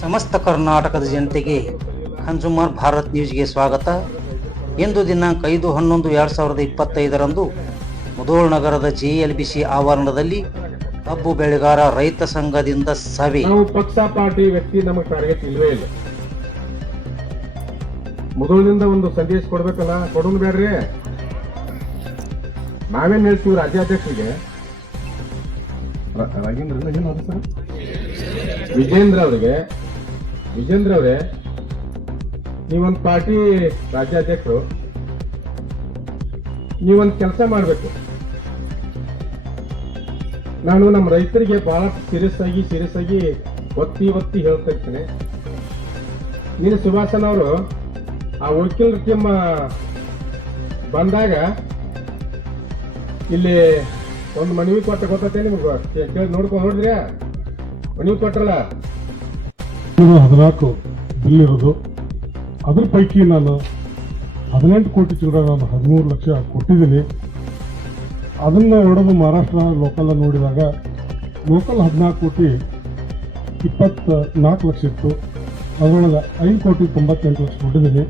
ಸಮಸ್ತ ಕರ್ನಾಟಕದ ಜನತೆಗೆ ಕನ್ಸ್ಯೂಮರ್ ಭಾರತ್ ನ್ಯೂಸ್ಗೆ ಸ್ವಾಗತ. ಇಂದು ದಿನಾಂಕ 5/11/2025 ಮುಧೋಳ್ ನಗರದ JLBC ಆವರಣದಲ್ಲಿ ಕಬ್ಬು ಬೆಳೆಗಾರ ರೈತ ಸಂಘದಿಂದ ಸಭೆ. ನಾವು ಪಕ್ಷ ಪಾರ್ಟಿ ವ್ಯಕ್ತಿ ನಮಗೆ ಟಾರ್ಗೆಟ್ ಇಲ್ವೇ ಇಲ್ಲ. ಮುಧೋಳದಿಂದ ಒಂದು ಸಂದೇಶ ಕೊಡ್ಬೇಕಲ್ಲ, ಕೊಡೋದು ಬೇಡ್ರಿ. ನಾವೇನ್ ಹೇಳ್ತೀವಿ ರಾಜ್ಯಾಧ್ಯಕ್ಷರಿಗೆ, ವಿಜೇಂದ್ರ ಅವರೇ, ನೀವೊಂದು ಪಾರ್ಟಿ ರಾಜ್ಯಾಧ್ಯಕ್ಷರು, ನೀವೊಂದು ಕೆಲಸ ಮಾಡಬೇಕು. ನಾನು ನಮ್ಮ ರೈತರಿಗೆ ಬಹಳ ಸೀರಿಯಸ್ ಆಗಿ ಒತ್ತಿ ಹೇಳ್ತಾ ಇರ್ತೇನೆ. ನೀನು ಸುಭಾಷನ್ ಅವರು ಆ ವಕೀಲರ ಟೀಮ್ ಬಂದಾಗ ಇಲ್ಲಿ ಒಂದು ಮನವಿ ಕೊಟ್ಟ ಗೊತ್ತೈತೆ ನಿಮ್ಗೆ, ಕೇಳಿ ನೋಡ್ಕೊಂಡು ನೋಡಿದ್ರಿ ಮನವಿ ಕೊಟ್ರಲ್ಲ. 14 ಬಿಲ್ ಇರೋದು, ಅದ್ರ ಪೈಕಿ ನಾನು 18 ಕೋಟಿ ಚಿಲ್ಲರೆ ನಾನು 13 ಲಕ್ಷ ಕೊಟ್ಟಿದ್ದೀನಿ. ಅದನ್ನ ಹೊಡೆದು ಮಹಾರಾಷ್ಟ್ರ ಲೋಕಲ್ ನೋಡಿದಾಗ ಲೋಕಲ್ 14 ಕೋಟಿ 24 ಲಕ್ಷ ಇತ್ತು. ಅದರೊಳಗೆ 5 ಕೋಟಿ 98 ಲಕ್ಷ ಕೊಟ್ಟಿದ್ದೀನಿ.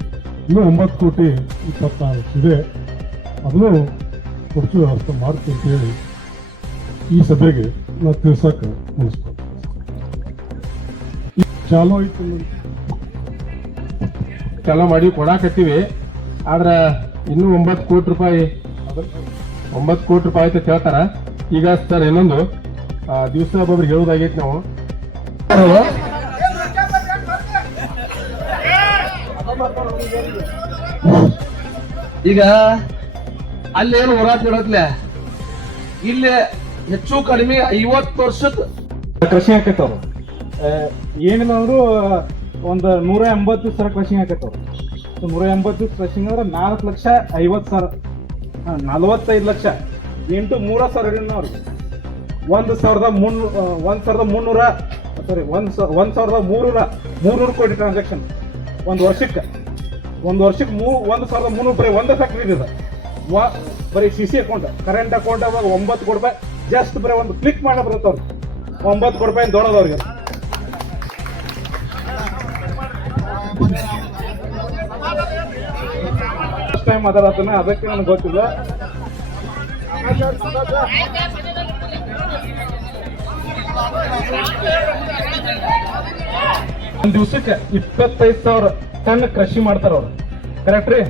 ಇನ್ನೂ 9 ಕೋಟಿ 26 ಲಕ್ಷ ಇದೆ. ಅದನ್ನು ಕೊಡಿಸೋ ವ್ಯವಸ್ಥೆ ಮಾಡ್ತೀನಿ ಅಂತ ಹೇಳಿ ಈ ಸಭೆಗೆ ನಾವು ತಿಳ್ಸಕ್ಕೆ ಅನಿಸ್ತು. ಚಾಲೂ ಆಯ್ತು, ಚಾಲೂ ಮಾಡಿ ಕೊಡಾಕತ್ತೀವಿ. ಆದ್ರೆ ಇನ್ನೂ 9 ಕೋಟಿ ರೂಪಾಯಿ ಅಂತ ಹೇಳ್ತಾರ. ಈಗ ಸರ್ ಇನ್ನೊಂದು ದಿವಸ ಒಬ್ಬೊಬ್ರಿಗೆ ಹೇಳೋದಾಗೈತಿ. ನಾವು ಈಗ ಅಲ್ಲೇನು ಹೋರಾಟ ಇಡತ್ಲೆ, ಇಲ್ಲಿ ಹೆಚ್ಚು ಕಡಿಮೆ 50 ವರ್ಷದ ಕೃಷಿ ಹಾಕತ್ತವ್ರು. ಏನಿಲ್ಲ ಒಂದು 180 ದಿವಸ ಕೃಷಿ ಹಾಕತ್ತವ್ರು. 180 ದಿವಸ ಕೃಷಿ ಅಂದ್ರೆ 4,50,000, 45 ಲಕ್ಷ ಇಂಟು 3,000 ಅವ್ರಿಗೆ 1,300 ಕೋಟಿ ಟ್ರಾನ್ಸಾಕ್ಷನ್ ಒಂದು ವರ್ಷಕ್ಕೆ. 1,300 ಬರೀ ಒಂದು ಫ್ಯಾಕ್ಟ್ರಿ ಇದೆ. ಬರೀ CC ಅಕೌಂಟ್, ಕರೆಂಟ್ ಅಕೌಂಟ್ ಅವಾಗ 9 ಕೋಟಿ ರೂಪಾಯಿ ಜಸ್ಟ್ ಬರೀ ಒಂದು ಕ್ಲಿಕ್ ಮಾಡಿ ಬರುತ್ತವ್ರು. 9 ಕೋಟಿ ರೂಪಾಯಿ ದೊಡ್ಡದವ್ರಿಗೆ. ಫಸ್ಟ್ ಟೈಮ್ ಮಾತಾಡತ್ತಾನೆ, ಅದಕ್ಕೆ ನನಗೆ ಗೊತ್ತಿಲ್ಲ. ಒಂದ್ ದಿವ್ಸಕ್ಕೆ 25,000 ಟನ್ ಕೃಷಿ ಮಾಡ್ತಾರ ಅವ್ರು. ಕರೆಕ್ಟ್ ರೀ?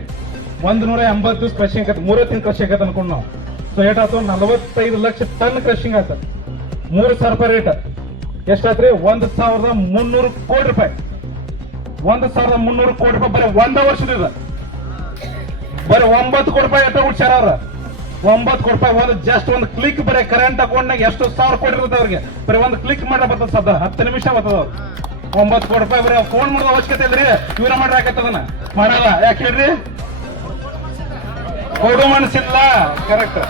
180 ದಿವಸ ಕೃಷಿ ಆಗತ್ತೆ, 3 ತಿಂಗಳು ಕೃಷಿ ಆಗತ್ತೆ ಅನ್ಕೊಂಡು ನಾವು. ಸೊ ಏಟಾಯ್ತು, 45 ಲಕ್ಷ ಟನ್ ಕೃಷಿ ಆತ. 3,000 ರೂಪಾಯಿ ರೇಟ್ ಎಷ್ಟಾತ್ರಿ? 1,300 ಕೋಟಿ ರೂಪಾಯಿ. 1,300 ಕೋಟಿ ರೂಪಾಯಿ ಬರೀ ಒಂದ ವರ್ಷದ. ಬರೀ 9 ಕೋಟಿ ರೂಪಾಯಿ ಎಷ್ಟ ಉಡ್ಸ್ಯಾರ ಅವ್ರ. 9 ಕೋಟಿ ರೂಪಾಯಿ ಒಂದು ಜಸ್ಟ್ ಒಂದು ಕ್ಲಿಕ್. ಬರೀ ಕರೆಂಟ್ ಅಕೌಂಟ್ನಾಗ ಎಷ್ಟು 1,000 ಕೋಟಿ ಇರುತ್ತೆ ಅವ್ರಿಗೆ. ಬರೀ ಒಂದು ಕ್ಲಿಕ್ ಮಾಡಿ ಬರ್ತದ ಸದ 10 ನಿಮಿಷ ಬರ್ತದ ಅವ್ರು. 9 ಕೋಟಿ ರೂಪಾಯಿ ಬರೀ ಫೋನ್ ಮಾಡೋದು ಅವಶ್ಯಕತೆ ಇಲ್ರಿ, ಇವರ ಮಾಡ್ರಿ ಹಾಕತ್ತದನ್ನ ಮಾಡಲ್ಲ. ಯಾಕೆ ಹೇಳ್ರಿ? ಕೊಡು ಮನಸ್ಸಿಲ್ಲ. ಕರೆಕ್ಟ್.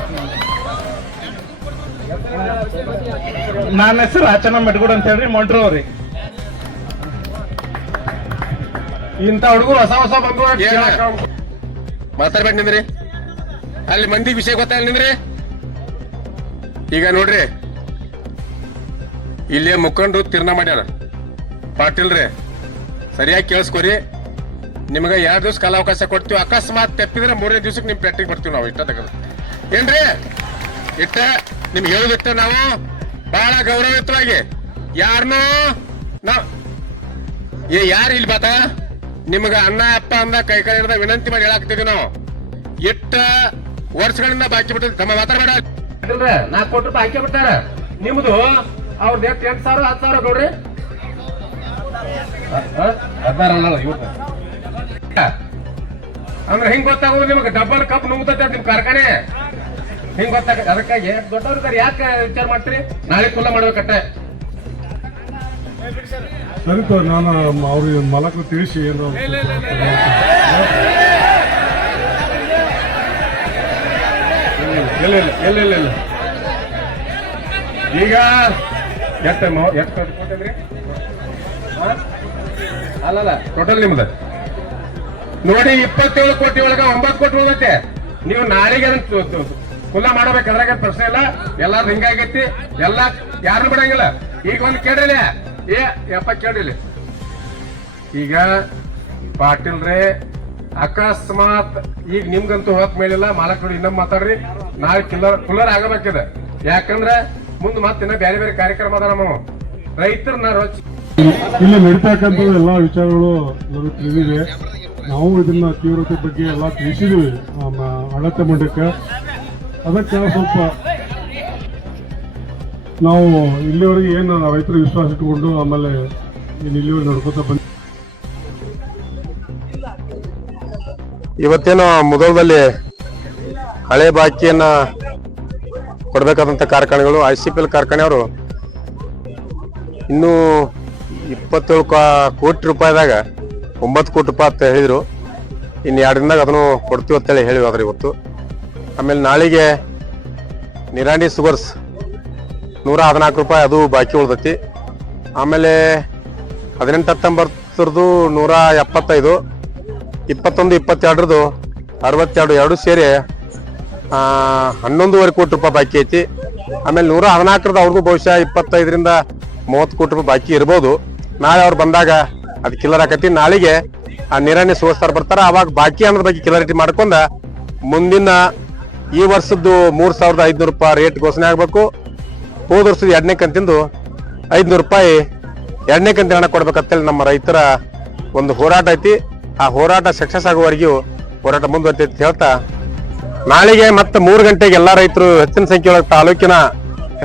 ನನ್ನ ಹೆಸರು ಆಚನ ಮೆಟ್ಗುಡ್ ಅಂತ ಹೇಳ್ರಿ, ಮೊಂಟ್ರು ಅವ್ರಿ. ಇಂಥ ಹುಡುಗರು ಹೊಸ ಬಂದು ಮಾತಾಡ್ಬೇಕು ನಿಂದ್ರಿ. ಅಲ್ಲಿ ಮಂದಿ ವಿಷಯ ಗೊತ್ತಾಗ ನಿಂದ್ರಿ. ಈಗ ನೋಡ್ರಿ, ಇಲ್ಲೇ ಮುಖಂಡ್ರು ತೀರ್ಮಾನ ಮಾಡ್ಯಾರ. ಪಾಟೀಲ್ರಿ ಸರಿಯಾಗಿ ಕೇಳಿಸ್ಕೊರಿ. ನಿಮ್ಗೆ 2 ದಿವಸ ಕಾಲಾವಕಾಶ ಕೊಡ್ತೀವಿ. ಅಕಸ್ಮಾತ್ ತಪ್ಪಿದ್ರೆ 3ನೇ ದಿವ್ಸಕ್ಕೆ ನಿಮ್ ಪ್ಯಾಕ್ಟ್ರಿಗೆ ಬರ್ತೀವಿ ನಾವು. ಇಷ್ಟ ತಗದು ಏನ್ರಿ? ಇಟ್ಟ ನಿಮ್ಗೆ ಹೇಳುದಿಟ್ಟ ನಾವು ಬಹಳ ಗೌರವಯುತವಾಗಿ ಯಾರನ್ನೂ ಯಾರು ಇಲ್ಲಿ ಬಾತ ನಿಮ್ಗ ಅಣ್ಣ ಅಪ್ಪ ಅಂದ ಕೈ ಹಿಡ್ದ ವಿನಂತಿ ಮಾಡಿ ಹೇಳಾಕ್ತಿದ್ವಿ ನಾವು. ಎಷ್ಟ ವರ್ಷಗಳಿಂದ ಬಾಕಿ ಬಿಟ್ಟಿದ್ವಿ. ತಮ್ಮ ಮಾತಾಡಬೇಡ. 4 ಕೋಟಿ ರೂಪಾಯಿ ಹಾಕಿ ಬಿಟ್ಟಾರ. ನಿಮ್ದು ಅವ್ರದ್ದು 8,000 10,000 ನೋಡ್ರಿ. 16 ಇವತ್ತು ಅಂದ್ರೆ ಹಿಂಗ್ ಗೊತ್ತಾಗೋದು ನಿಮ್ಗೆ. ಡಬಲ್ ಕಪ್ ನುಂಗ್ತೈತೆ ನಿಮ್ ಕಾರ್ಖಾನೆ. ಹಿಂಗ್ ಗೊತ್ತಾಗ. ಅದಕ್ಕಾಗಿ ದೊಡ್ಡವ್ರ ಯಾಕೆ ವಿಚಾರ ಮಾಡ್ತೀರಿ? ನಾಳೆ ಕುಲ್ಲ ಮಾಡ್ಬೇಕಟ್ಟೆ. ಸರಿ, ನಾನು ಅವ್ರಿಗೆ ಮಲಕ ತಿಳಿಸಿ ಏನು ಇಲ್ಲ. ಈಗ ಎಷ್ಟು ಕೊಟ್ಟಿದ್ರಿ? ಅಲ್ಲಲ್ಲ, ಟೋಟಲ್ ನಿಮ್ದು ನೋಡಿ 27 ಕೋಟಿ ಒಳಗ 9 ಕೋಟಿ ಹೋಗತ್ತೆ. ನೀವು ನಾಳೆಗೆ ಕುಲ್ಲ ಮಾಡಬೇಕು, ಅದ್ರಾಗ ಪ್ರಶ್ನೆ ಇಲ್ಲ. ಎಲ್ಲಾರು ಹಿಂಗಾಗೈತಿ, ಎಲ್ಲ ಯಾರು ಬಿಡಂಗಿಲ್ಲ. ಈಗ ಒಂದು ಕೇಳಿಲ್ಲ, ಯಪ್ಪ ಕೇಳಿಲ್ಲ, ಈಗ ಪಾಟೀಲ್ರೇ ಅಕಸ್ಮಾತ್ ಈಗ ನಿಮ್ಗಂತೂ ಹೋಗಕ್ ಮೇಲಿಲ್ಲ ಮಾಲಕರು ಇನ್ನೊಮ್ಮೆ ಮಾತಾಡ್ರಿ ನಾಳೆ ಕುಲ್ಲರ್ ಆಗಬೇಕಿದೆ ಯಾಕಂದ್ರೆ ಮುಂದೆ ಮತ್ತೆ ಬೇರೆ ಬೇರೆ ಕಾರ್ಯಕ್ರಮ ಅದ ನಮ್ಮ ರೈತರನ್ನ ಇಲ್ಲಿ ನಡೀತಕ್ಕಂಥ ಎಲ್ಲಾ ವಿಚಾರಗಳು ನಮಗೆ ತಿಳಿದಿವೆ. ನಾವು ಇದನ್ನ ತೀವ್ರತೆ ಬಗ್ಗೆ ಎಲ್ಲ ತಿಳಿಸಿದೀವಿ ಆಡಳಿತ ಮಂಡಳಿಗೆ. ಅದಕ್ಕೆ ಸ್ವಲ್ಪ ನಾವು ಇಲ್ಲಿವರೆಗೆ ಏನು ರೈತರ ವಿಶ್ವಾಸ ಇಟ್ಟುಕೊಂಡು ಆಮೇಲೆ ಇಲ್ಲಿವರೆಗೆ ನಡ್ಕೋತಾ ಬಂದ ಇವತ್ತೇನು ಮುಧೋಳದಲ್ಲಿ ಹಳೆ ಬಾಕಿಯನ್ನ ಕೊಡಬೇಕಾದಂತ ಕಾರ್ಖಾನೆಗಳು ICPL ಕಾರ್ಖಾನೆಯವರು ಇನ್ನೂ 27 ಕೋಟಿ ರೂಪಾಯಿದಾಗ 9 ಕೋಟಿ ರೂಪಾಯಿ ಅಂತ ಹೇಳಿದ್ರು. ಇನ್ನು 2 ದಿನದಾಗ ಅದನ್ನು ಕೊಡ್ತೀವಿ ಅಂತೇಳಿ ಹೇಳಿದ್ರು ಇವತ್ತು. ಆಮೇಲೆ ನಾಳೆಗೆ ನಿರಾಣಿ ಸುಗರ್ಸ್ 114 ರೂಪಾಯಿ ಅದು ಬಾಕಿ ಉಳ್ದೈತಿ. ಆಮೇಲೆ 18-19 175, 21-22 62 ಎರಡು ಸೇರಿ 11.5 ಕೋಟಿ ರೂಪಾಯಿ ಬಾಕಿ ಐತಿ. ಆಮೇಲೆ 114 ಅವ್ರಿಗೂ ಬಹುಶಃ 25-30 ಕೋಟಿ ರೂಪಾಯಿ ಬಾಕಿ ಇರ್ಬೋದು. ನಾಳೆ ಅವ್ರು ಬಂದಾಗ ಅದು ಕಿಲ್ಲರ್ ಆಕತಿ. ನಾಳೆಗೆ ಆ ನಿರಾಣಿ ಸುಗರ್ಸ್ತಾರ ಬರ್ತಾರ. ಅವಾಗ ಬಾಕಿ ಅನ್ನೋದ್ರ ಬಗ್ಗೆ ಕ್ಲಿಯರಿಟಿ ಮಾಡ್ಕೊಂಡ ಮುಂದಿನ ಈ ವರ್ಷದ್ದು 3,500 ರೂಪಾಯಿ ರೇಟ್ ಘೋಷಣೆ ಆಗ್ಬೇಕು. ಹೋದ ವರ್ಷದ 2ನೇ ಕಂತಿಂದು 500 ರೂಪಾಯಿ 2ನೇ ಕಂತಿನ ಹಣ ಕೊಡ್ಬೇಕಂತೇಳಿ ನಮ್ಮ ರೈತರ ಒಂದು ಹೋರಾಟ ಐತಿ. ಆ ಹೋರಾಟ ಸಕ್ಸಸ್ ಆಗುವವರೆಗೂ ಹೋರಾಟ ಮುಂದುವರಿತೈತಿ ಹೇಳ್ತಾ ನಾಳೆಗೆ ಮತ್ತೆ 3 ಗಂಟೆಗೆ ಎಲ್ಲಾ ರೈತರು ಹೆಚ್ಚಿನ ಸಂಖ್ಯೆ ಒಳಗೆ ತಾಲೂಕಿನ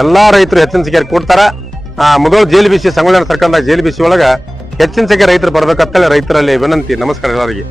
ಎಲ್ಲಾ ರೈತರು ಹೆಚ್ಚಿನ ಸಂಖ್ಯೆ ಕೂಡ್ತಾರ. ಮೊದಲು JLBC ಸಂಗೊಳ್ಳಿ ಸರ್ಕಾರದ JLBC ಒಳಗ ಹೆಚ್ಚಿನ ಸಂಖ್ಯೆ ರೈತರು ಬರ್ಬೇಕಂತೇಳಿ ರೈತರಲ್ಲಿ ವಿನಂತಿ. ನಮಸ್ಕಾರ ಎಲ್ಲರಿಗೆ.